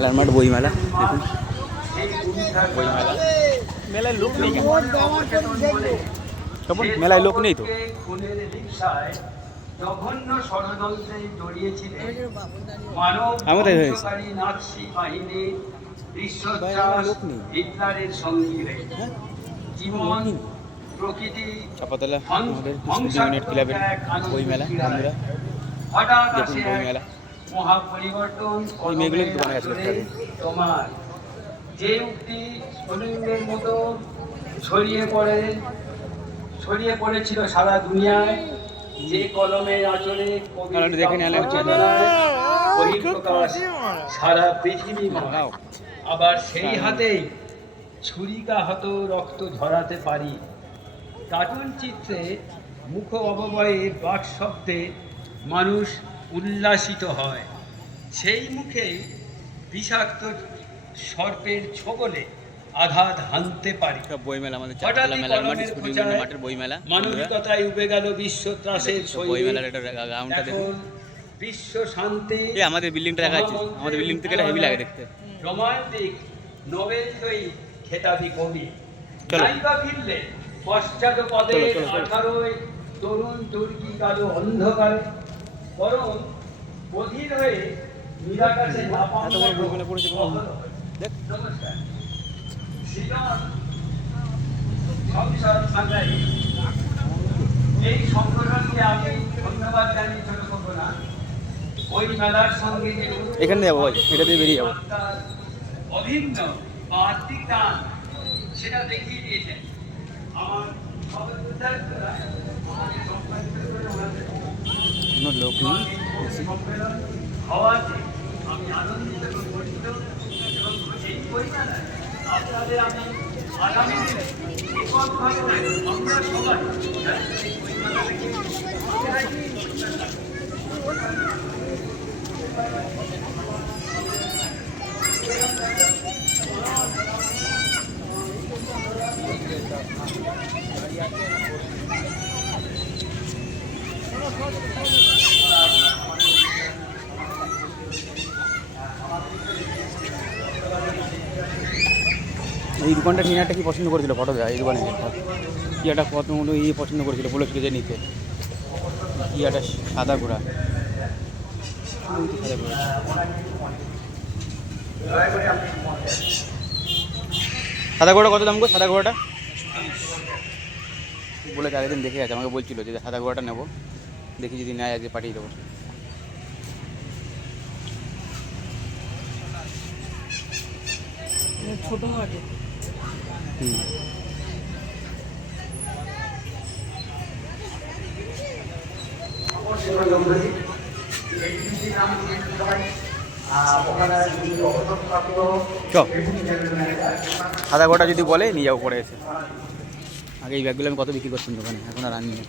মেলার মাঠ বইমেলা দেখুন, বইমেলা মেলায় লোক নেই কেন? মেলায় লোক নেই তো। জঘন্য ষড়যন্ত্রে জড়িয়েছিলেন মানব ধ্বংসকারী নাৎসি বাহিনীর দৃশ্যচ্ছ্বাস হিটলারের সঙ্গী হয়ে জীবন প্রকৃতি বইমেলা হঠাৎ আসে মহাপরিবর্তন তোমার যে উক্তি স্ফুলিঙ্গের মতো ছড়িয়ে পড়েছিল সারা দুনিয়ায়, যে কলমের আঁচলে বহিঃপ্রকাশ সারা পৃথিবী, আবার সেই হাতেই ছুরিকাহত রক্ত ঝরাতে পারি। কার্টুন চিত্রে মুখ অবয়বে বাক শব্দে মানুষ উল্লাসিত হয়, সেই মুখেই বিষাক্ত সর্পের ছোবলে আঘাত হানতে পারি। মানবিকতায় উবে গেল বিশ্ব ত্রাসের এখন বিশ্ব শান্তি। আমাদের বিল্ডিংটা দেখা যাচ্ছে, আমাদের বিল্ডিং থেকে হেভি লাগে দেখতে। রোমান্টিক নোবেল জয়ী খেতাবি কবি নাইবা ফিরলে পশ্চাৎপদে 18 তরুণ তুর্কি কালো অন্ধকারে, বরং বধির হয়ে নিরাকাশে নমস্কার সংসার সাংঘাই এই সংগঠনকে আমি ধন্যবাদ জানিয়ে ছোট করবো না। ওই মেলার সঙ্গে যে এখানে যাবো, এটা দিয়ে বেরিয়ে যাবো, অভিন্ন বা আত্মিক টান সেটা দেখিয়ে দিয়েছেন আমার লোক হওয়াতে আমি আনন্দিত এবং গর্বিত এবং এই পরিমাণায় আপনাদের আমি আগামী দিনে এককভাবে আমরা সবাই এই পরিমাণা থেকে এই দোকানটা নিয়ে একটা কি পছন্দ করেছিল, ফটো দেয় এই দোকানে কি একটা কত ইয়ে পছন্দ করেছিল, বলেছিল যে নিতে কি একটা সাদা ঘোড়া। সাদা ঘোড়া কত দাম গো? সাদা ঘোড়াটা বলে আগের দিন দেখে আছে, আমাকে বলছিল যে সাদা ঘোড়াটা নেবো, দেখি যদি নেয় আজকে পাঠিয়ে দেবো। ছোট মাঠে সাদা ঘোড়া যদি বলে নিয়ে যাবো পরে এসে। আগে এই ব্যাগগুলো আমি কত বিক্রি করতাম দোকানে, এখন আর আনি না।